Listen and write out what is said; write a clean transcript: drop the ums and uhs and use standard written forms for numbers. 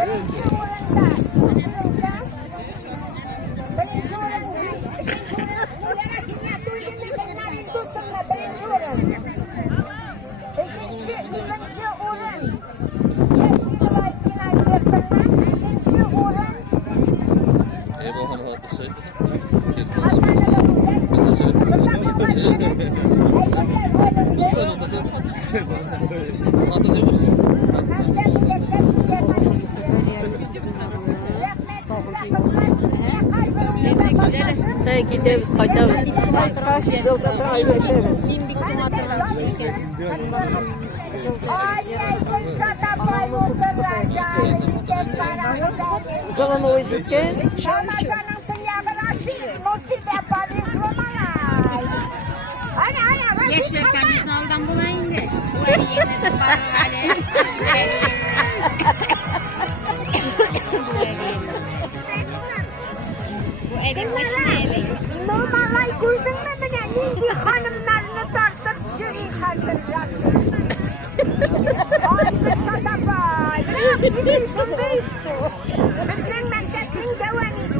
birinci oranda. Birinci oranda. Üçüncü oranda. Yaratına duydum da bunların dostumla birinci oranda. İkinci oranda. Yetkiler final verdim. Üçüncü oranda. Eyvallah hatta söyle. Gideriz, qaytarız. Kaç yılda da ayrılışırız. Zaman olacak. Yaşlarken İznal'dan bulayım de. Bu evi yerine de var hali. Bu evin başına evi. Normalay gördün mü bana? Nindi hanımlarını tartıp şuri hazırlasın. Ay bir sada bay. Bırak şimdi şundaydı. Bizim mektepin devanisi.